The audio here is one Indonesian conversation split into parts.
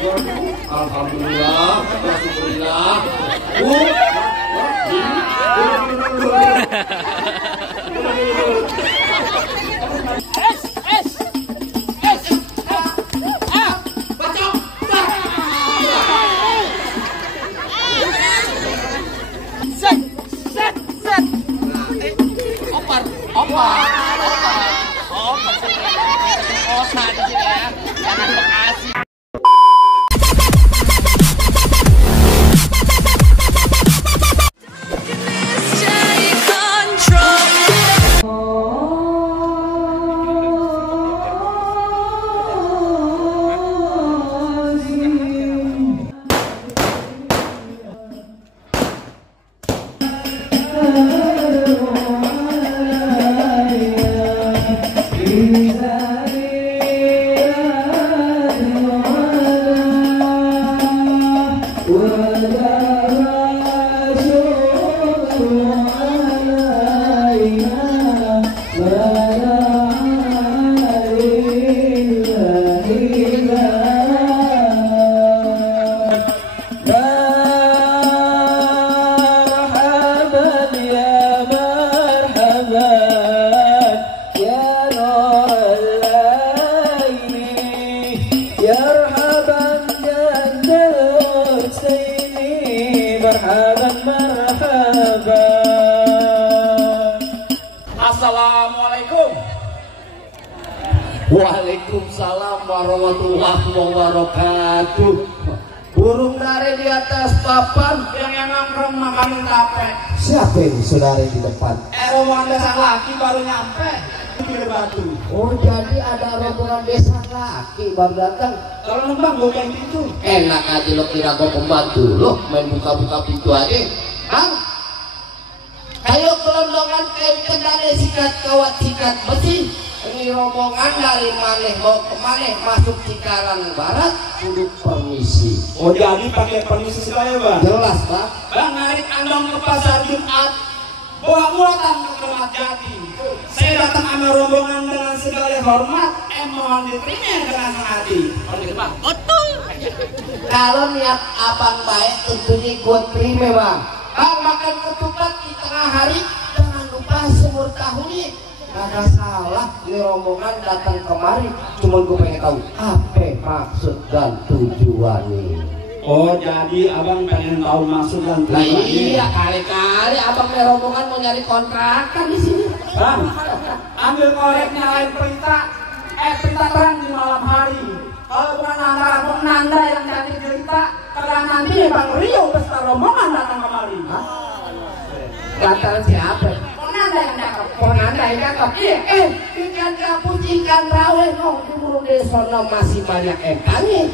Alhamdulillah, alhamdulillah. Assalamualaikum. Waalaikumsalam warahmatullahi wabarakatuh. Burung dari di atas papan, Yang nongkrong makan capek. siapa ini saudara di depan? Rombongan desa laki baru nyampe di Batu. Oh, jadi ada rombongan desa laki baru datang. Kalau numpang gue kayak gitu. Enak aja lo kira gue pembantu lo main buka-buka pintu aja. Bang, ayo kelondongan kain kendali sikat kawat sikat besi. Ini rombongan dari maneh mau kemana masuk Cikarang Barat kudu permisi. Oh jadi pakai permisi segala ya bang? Jelas Pak. Bang narik andong ke pasar Jumat, bawa muatan ke Keramat Jati. Saya datang sama rombongan dengan segala hormat, mohon diterima dengan senang hati. Betul. Kalau niat abang baik tentunya gue terima bang. Bang makan ketupat di tengah hari jangan lupa semur tahunya. Gak ada salah di rombongan datang kemari. Cuma gue pengen tahu apa maksud dan tujuannya. Oh jadi abang pengen tahu maksud dan Lah tujuannya. iya kali-kali abang dari rombongan mau nyari kontrakan di sini. Bang, ambil koreknya lain pelita terang di malam hari. Kalau bukan antara penanda yang jadi cerita, karena nanti Bang Rio beserta rombongan datang kemari. Kata siapa? Penanda yang cakep. Penanda yang cakep. Iya, ikan kapus, ikan rawe, no, di burung desa no, masih banyak ikannya.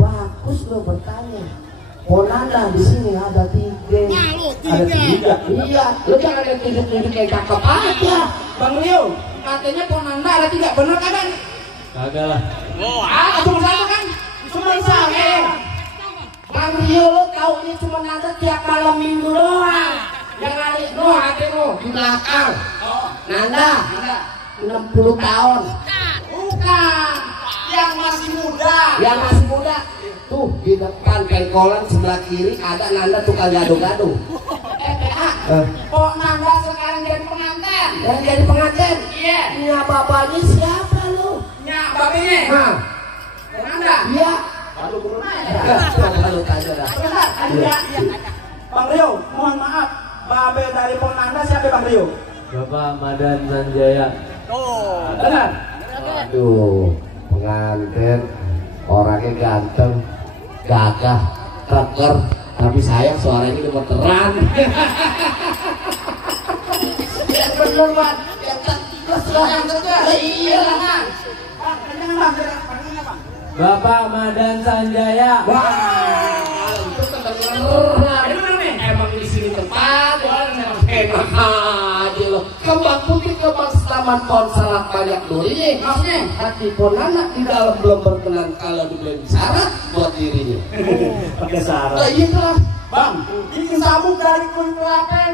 Bagus lo bertanya. Penanda di sini ada 3. Ada 3. Iya, lo jangan yang tunjuk-tunjuk yang cakep aja. Bang Rio, katanya penanda ada 3, bener kan Bang? Kagak lah. Cuma 1 kan? Cuma 1. Bang Rio lo tahu ini cuma ada tiap malam minggu doang. Yang hari no, hati no di belakang. Nanda, 60 tahun. Bukan, yang masih muda. Yang masih muda. Tuh di depan pengkolan sebelah kiri ada Nanda tukang gado-gado. Kok Nanda sekarang jadi pengantin? Yang jadi pengantin? Iya. Nya bapaknya siapa lu? Nyak, babinya. Hah? Nanda. Iya. Aduh, belum aja. Coba lu tanya dah. Bentar, ada. Bang Rio, mohon maaf. Babe dari Ponanda siapa Bang Rio? Bapak Madan Sanjaya. Benar. Aduh, pengantin orangnya ganteng, gagah, keker, tapi sayang suaranya gemeteran. Yang bener Bang, yang terus yang terus. Iya lah. Bapak Madan Sanjaya. Wah, itu kedengeran. Emang di sini tempat, enak aja loh. Kembang putih, kembang selamat pohon salak banyak durinya. Maksudnya hati pohon anak di dalam belum berkenan kalau dibeli syarat buat dirinya. Pakai syarat. Oh iya lah, Bang, ini sabuk dari kulit telapen.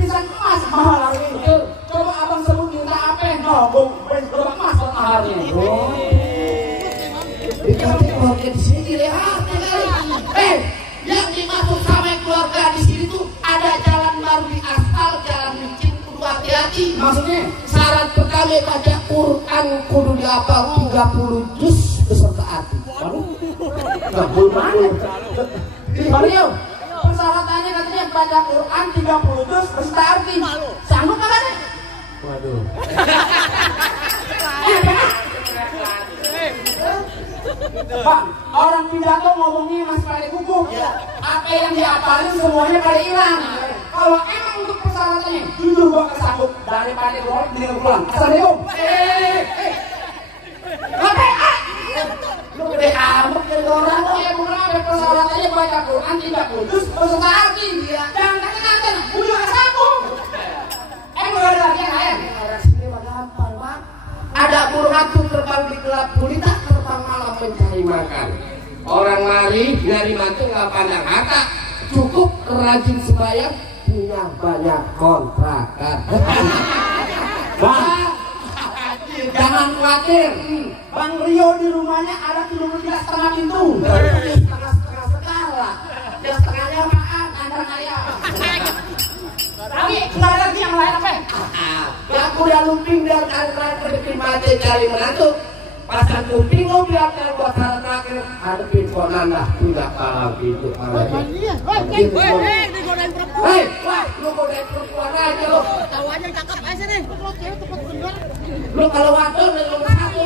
Pisang emas mahal hari ini. Coba abang sebut minta apa? No, bung, emas buat maharnya. dikasih pohon di sini dilihat. arti. Maksudnya? Syarat pertama baca Quran kudu dihafal 30 juz beserta arti. Waduh. Mana? Beliau persyaratannya katanya baca Quran 30 juz beserta arti. Sanggup nggak nih? Waduh. Bang, orang pidato ngomongnya masih pada gugup. Apa yang dihafalin semuanya pada hilang. Kalau emang untuk persyaratannya, jujur gua kesanggup daripada gua mendingan pulang. Assalamualaikum. Ngapain? Lu gede amat dari orang lo yang mulai persyaratannya baca Quran 30 juz beserta arti. Jangan nanti, gua juga kesanggup. Emang gak ada lagi yang lain? Ada burung terbang di gelap gulita, terbang malam mencari makan. Orang lari nyari mantu nggak pandang harta, cukup rajin sembahyang, punya banyak kontrakan. Bang, jangan khawatir. Bang Rio di rumahnya ada 3,5 pintu. Setengah segala, ya setengahnya apaan? Anda kaya. Tapi nggak ada lagi yang lain apa? Aku udah lumping dan kalian berdiri mati cari menantu. Pasang kuping lo biarkan buat hal terakhir. Hadapin konanda tidak kalah gitu. Hei, wah, lu godain perempuan aja lo. Tahu aja cakep aja nih. Lu kalau waktu lu satu.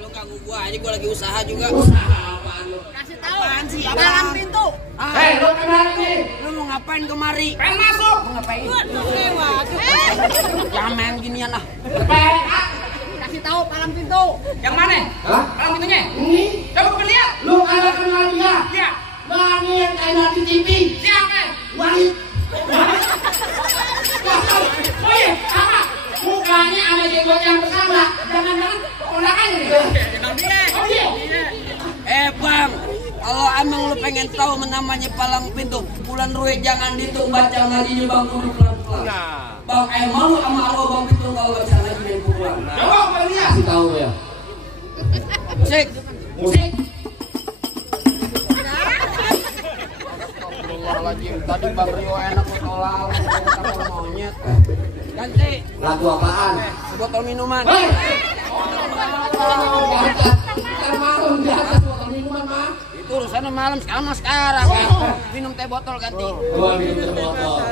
Lu ganggu gua aja, gua lagi usaha juga. Usaha apaan lu? Kasih tahu. Apaan sih? Dalam pintu. Hei, lu kenal nih? Lu mau ngapain kemari? Pengen masuk. Mau ngapain? Jangan main ginian lah. Kasih tahu palang pintu. Yang mana? Hah? Palang pintunya? Ini? Coba bukan dia. Lu kalau kenal dia? Iya. Nah, ini yang kayak di TV. Siapa? Wahid. Oh iya, apa? Mukanya ada jenggot yang bersama. Jangan-jangan keponakannya nih. Oh iya. Bang, kalau emang lu pengen tahu namanya palang pintu, bulan ruwe jangan dihitung baca ngajinya bang kudu pelan-pelan. Bang, emang lu sama Allah bang pintu kalau baca ngaji dan pulang. Coba bukan dia. Kasih tahu ya. Musik. Musik. Astagfirullahaladzim, tadi Bang Rio enak ketolak sama monyet. Ganti. Lagu apaan? Sebotol minuman. Hei! Ntar malam di atas botol minuman mah. Itu urusan malam, sekarang mah sekarang. Minum teh botol ganti. Gua minum teh botol.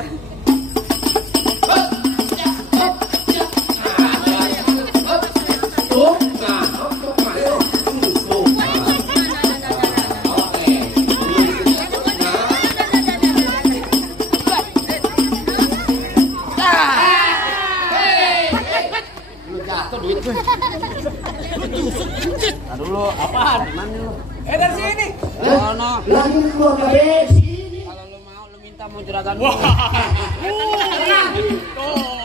Dulu apaan? Mana lu? Dari sini. Sono. Lagi keluar dari sini. Kalau lu mau, lu minta mau juragan lu.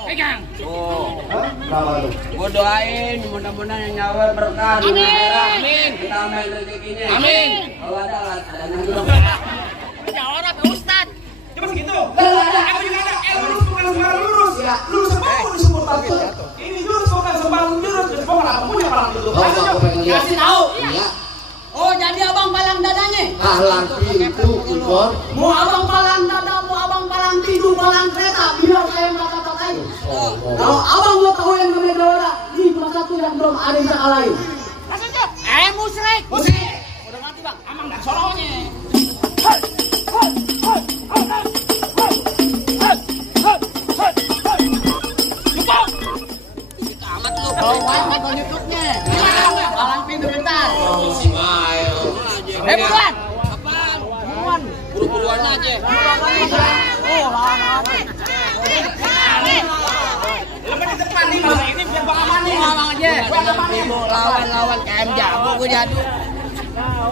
Pegang. Tuh. Berapa tuh? Gua doain mudah-mudahan yang nyawa berkah di akhirat. Amin. Kita ambil rezekinya. Amin. Kalau ada nanti dong. Jawab apa Ustad? Coba segitu. Aku juga ada. Lurus bukan sembarang lurus. Lurus sembarang disebut bagus. Ini lurus bukan sembarang lurus. Semua orang punya palang pintu. Oh, aku pengen lihat. Kasih tahu. Iya. Oh, jadi abang palang dadanya? Palang pintu, Igor. Mau abang palang dada, mau abang palang pintu, palang kereta, biar saya yang kata-katain. Kalau abang mau tahu yang namanya Dora, ini cuma satu yang belum ada yang bisa kalahin. Musrik. Musrik. Udah mati bang. Amang dah soronya. Amat lu. Kalau mau nyutupnya. Palang pintu bentar. Si Mael. Buruan. Apaan? Buruan. Buru-buruan aja. Oh, lawan. Lepas di depan nih mas. Ini biar bang aman nih. Lawan aja. Lawan KM jago gue jadu.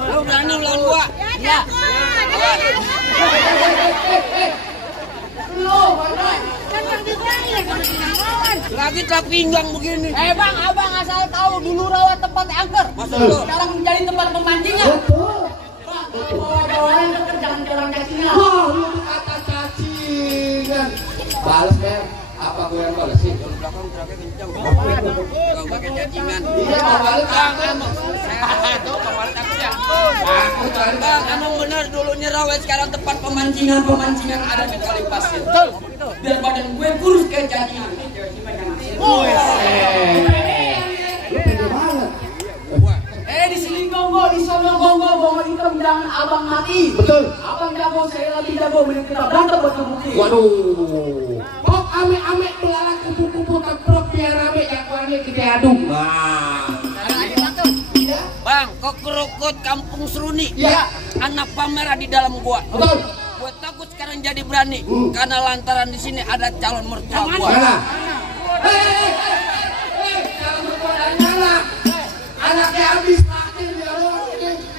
Lu berani lawan gua? Iya. Lu, lagi tak pinggang begini. Bang, abang asal tahu dulu rawa tempat angker. Sekarang menjadi tempat pemancingan. Betul. Bawa-bawanya dekat jalan-jalan cacingan. Wah, lu kata cacingan. Balas Mel. Apa gue yang balas sih? Di belakang teriaknya kencang. Kalau pakai cacingan. Iya, mau balik apa? Tuh, mau balik aku ya. Bang, emang benar dulunya rawa, sekarang tempat pemancingan ada di kali pasir. Biar badan gue kurus kayak jadian. Di sini gonggol, di sana gonggol, bawa hitam jangan abang mati. Betul. Abang jago, saya lebih jago, mending kita berantem buat kebukti. Waduh. Pok ame-ame belalang kupu-kupu keprok biar rame jagoannya kita adu. Nah. Bang, kok kerukut kampung Seruni? Iya. Anak pamerah di dalam gua. Betul. Gue takut sekarang jadi berani karena lantaran di sini ada calon mertua gua. Mana? Calon mertua dari mana? Anaknya habis takdir ya Allah.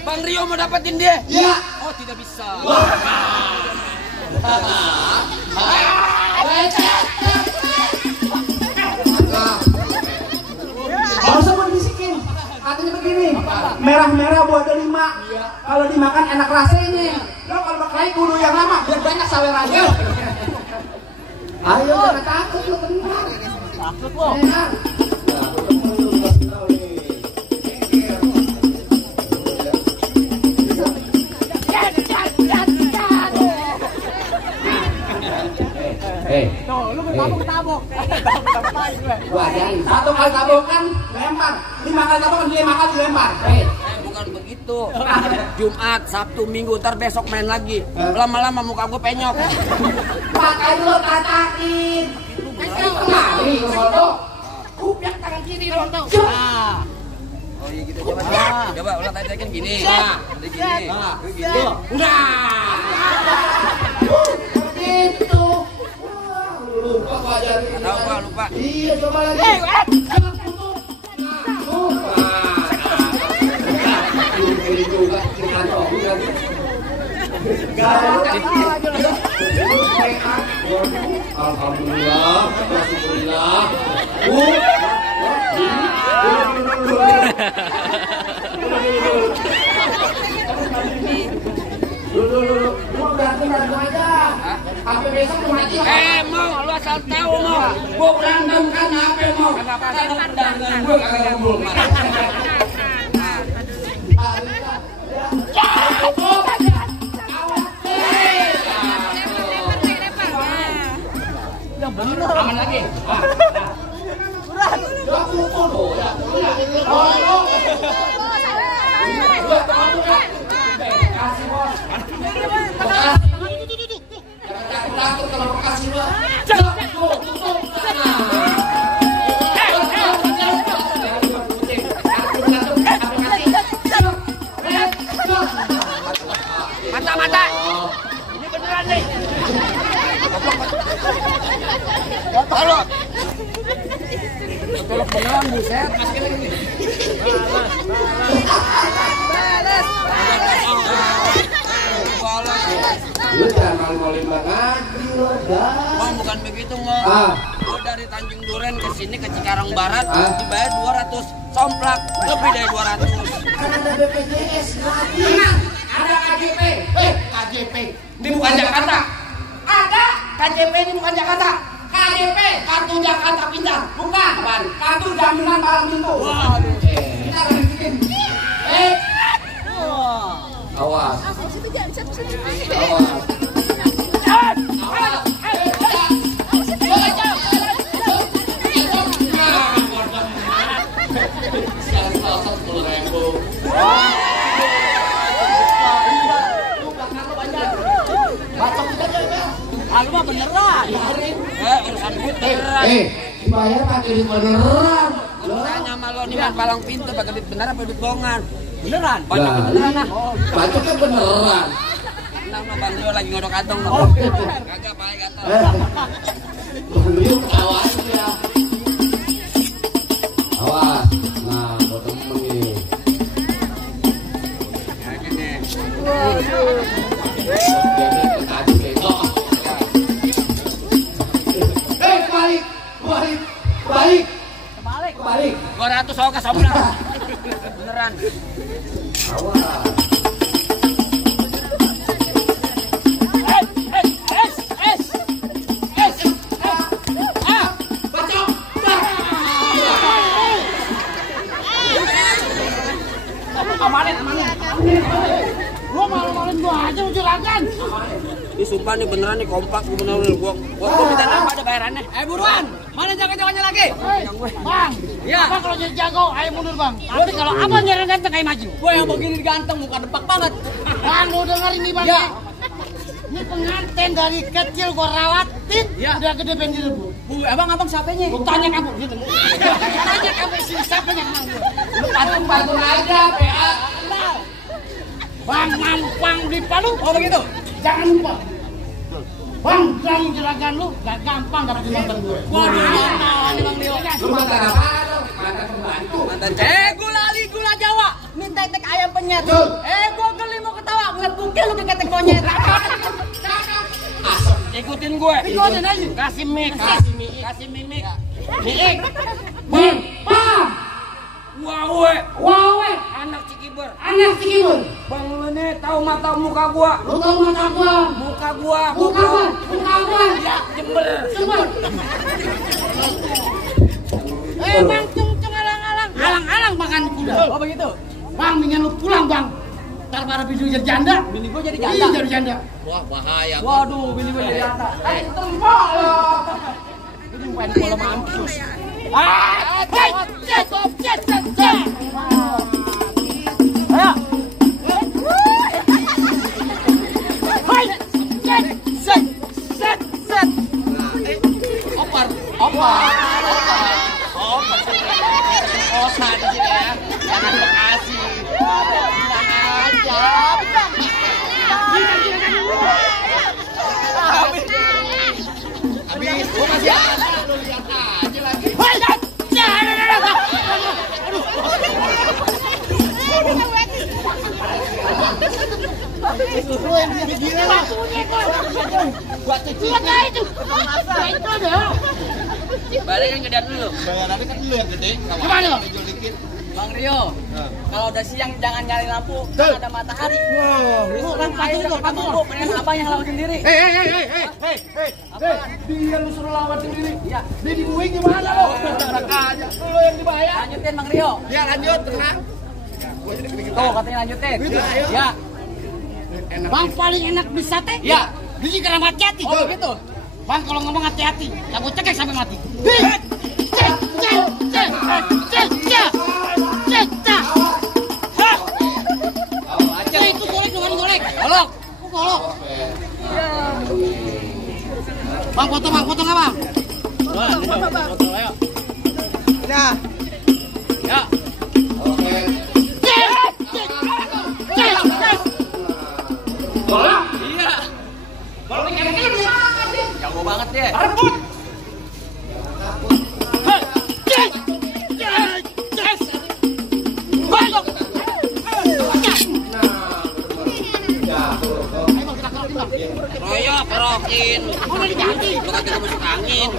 Bang Rio mau dapetin dia? Iya. Oh, tidak bisa. Baru semua dibisikin. Katanya begini, merah-merah buah delima. Kalau dimakan enak rasanya. Lo kalau berkelahi kudu yang lama, biar banyak sawerannya. Ayo jangan takut lo tenang. Takut lo. Lu ketabok. Gua ajarin. Satu kali tabokan, lempar. 5 kali tabokan, 5 kali dilempar. Bukan begitu. Jumat, Sabtu, Minggu, ntar besok main lagi. Lama-lama muka gue penyok. Pakai lo tatakin. Kemari lo foto. Kupiak tangan kiri dong. Oh iya gitu, coba ulang tatakin gini. Nah, gini. Gini. Nah. Gitu. Lupa gua ajarin. Lupa. Iya, coba lagi. Ini juga kita tahu kan. Alhamdulillah, alhamdulillah. Dulu, mau berantem aja. Sampai besok mau mati. Mau lu asal tahu mau. Gua berantem kan apa mau? Karena undangan gue kagak ngumpul. Aman lagi. Mata. Ini beneran nih. Halo. Kalau beneran buset, masukin lagi. Lu jangan malu-maluin banget. Bang, bukan begitu, Bang. Gua dari Tanjung Duren ke sini ke Cikarang Barat dibayar 200 somplak, lebih dari 200. Kan ada BPJS lagi. Ada KJP. KJP. Ini bukan Jakarta. Ada KJP, ini bukan Jakarta. KJP, kartu Jakarta Pintar. Bukan, kartu jaminan barang pintu. Kita akan bikin. Awas. Lu mah beneran. Urusan gue beneran. Dibayar pakai duit beneran. Tanya sama lo nih palang pintu pakai duit beneran apa duit bohongan? Beneran. Banyak beneran nah. Baca kan beneran. Tenang lo Bang Rio lagi ngodok kantong. Kagak paling gatal. Beliau ketawa ya. Awas. Nah, buat temen nih. Balik. 200 soal somplak. Beneran. Awas. Amanin. juragan. Ini sumpah nih beneran nih kompak bener gua minta nambah ada bayarannya. Buruan, mana jago-jagonya lagi? Bang, ya. Abang kalau jadi jago, ayo mundur bang. Tapi kalau abang nyari ganteng, ayo maju. Gua yang begini ganteng, muka depak banget. Bang, lu dengerin nih bang. Ya. Ini pengantin dari kecil gua rawatin, udah gede pengen direbut. Abang siapanya? Lu tanya kamu, gitu. Tanya kamu siapa yang mau? Lu bantu aja, PA. Bang Mampang di Palu. Oh begitu? Jangan lupa. Bang, juragan lu gak gampang dapetin mantan gue. Waduh, mantan nih Bang Rio. Lu mantan apa? Mantan pembantu. Mantan gula Jawa. Minta tek ayam penyet. Gua geli mau ketawa. Ngeliat bukil lu keketek monyet. Ikutin gue. Ikutin aja. Kasih mik. Miik. Wawe. Anak Cikiber. Bang, Lu nih tahu muka gua. lu tau mata gua. Muka gua. Ya, Jember. Bang, cung alang-alang. Alang-alang makan kuda. Oh begitu? Bang, mendingan lu pulang bang. Ntar pada video jadi janda. Bini gua jadi Iya, janda. jadi janda. Wah, bahaya. Waduh, bini gua jadi janda. Ini main bola mampus. Ayo. Set. Opar. Oh, sana sini ya. Jangan Bekasi. Habis, gua masih ada, lu lihat aja lagi. Balikin gedean dulu. Bayarannya kan lu yang gede. Gimana lo? Jual dikit. Bang Rio, kalau udah siang jangan nyari lampu, kan ada matahari. Lu kan air udah mampu, pengen abang yang lawan sendiri. Dia lu suruh lawan sendiri. Iya. Bini gue gimana lo? Aja. Lu yang dibayar. Lanjutin Bang Rio. Ya lanjut, tenang. Tuh katanya lanjutin. Ya. Bang paling enak di sate. Ya. Biji keramat jati. Oh begitu. Bang kalau ngomong hati-hati, yang gue cekek sampai mati. Itu golek. Golok. Golok. Bang foto nggak bang? Foto ayo. Nah. Ya. Oke. Golok. Iya. Golok yang ini. Jago banget ya. Royok, kerokin. Lu kagak masuk angin.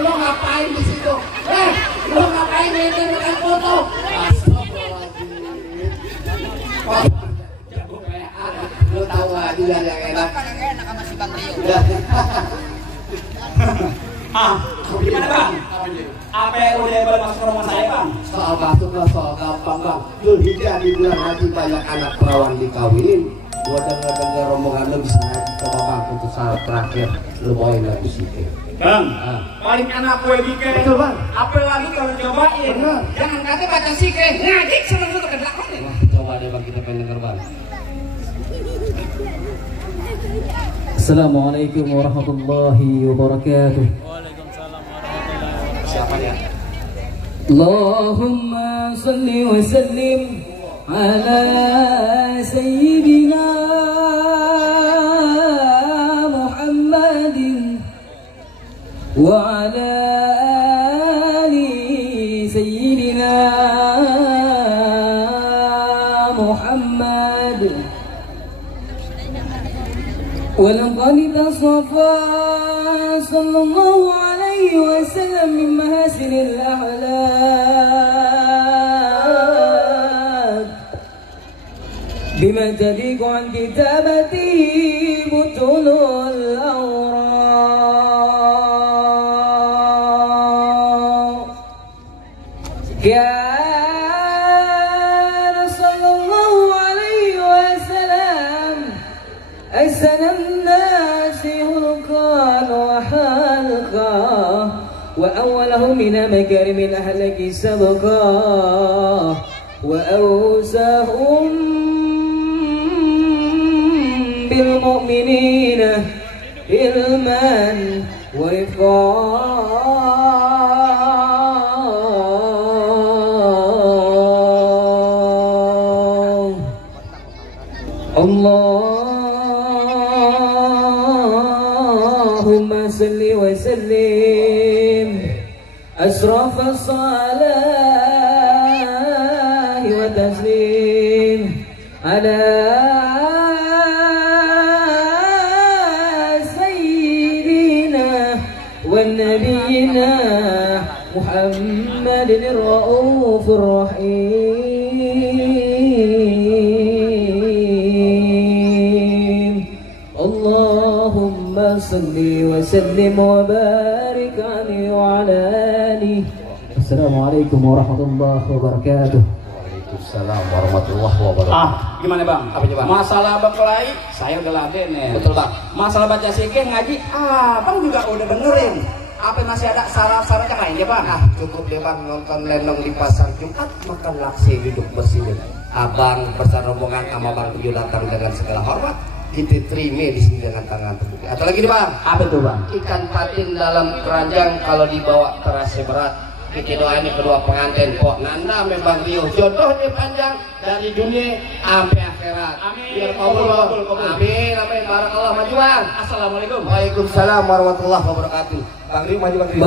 Lu ngapain di situ? Lu ngapain main foto? Lu tahu aja yang enak. Enak sama si Bang Rio. Gimana bang? Apa yang udah boleh masuk rumah saya bang? Soal masuk lah, soal gampang bang. Zulhijjah di bulan haji banyak anak perawan dikawinin. Gua dengar rombongan lu bisa haji ke bang untuk syarat terakhir. Lu bawain lagu sike. Bang, paling enak kue bikin. Betul bang. Apalagi kalau cobain. Bener. Jangan kata baca sike, ngaji seneng tuh ke belakang. Wah, coba deh bang, kita pengen denger bang. Assalamualaikum warahmatullahi wabarakatuh. Siapa ya? Allahumma salli wa sallim ala sayyidina Muhammadin wa ala ali sayyidina ولقد تصفى صلى الله عليه وسلم من محاسن الأخلاق بما تليق عن كتابته بطول الأوراق. كان صلى الله عليه وسلم أحسن الناس خلقا وخلقا وأولهم من مكارم الأخلاق سبقا وأوساهم بالمؤمنين علما ورفقا. اللهم صل وسلم أشرف الصلاة وتسليم على سيدنا ونبينا محمد الرؤوف الرحيم. اللهم صل وسلم وبارك عليه وعلى آله. السلام عليكم ورحمة الله وبركاته. Waalaikumsalam warahmatullahi wabarakatuh. Gimana bang? Apa bang? Masalah berkelahi, saya udah laden ya. Betul bang. Masalah baca zikir ngaji, bang juga udah benerin. Apa masih ada syarat-syarat yang lain ya bang? Nah, cukup deh bang nonton lenong di pasar Jumat, makan laksi duduk bersih. Abang bersama rombongan sama Bang Tujuh datang dengan segala hormat, kita terima di sini dengan tangan terbuka. Atau lagi nih bang, Apa tuh bang? ikan patin dalam keranjang kalau dibawa terasa berat. Kita doain kedua pengantin Pok Nanda memang Rio jodohnya panjang dari dunia sampai akhirat. Amin. Biar kabul. Amin. Amin. Barakallah maju bang. Assalamualaikum. Waalaikumsalam warahmatullahi wabarakatuh. Bang Rio maju bang Rio.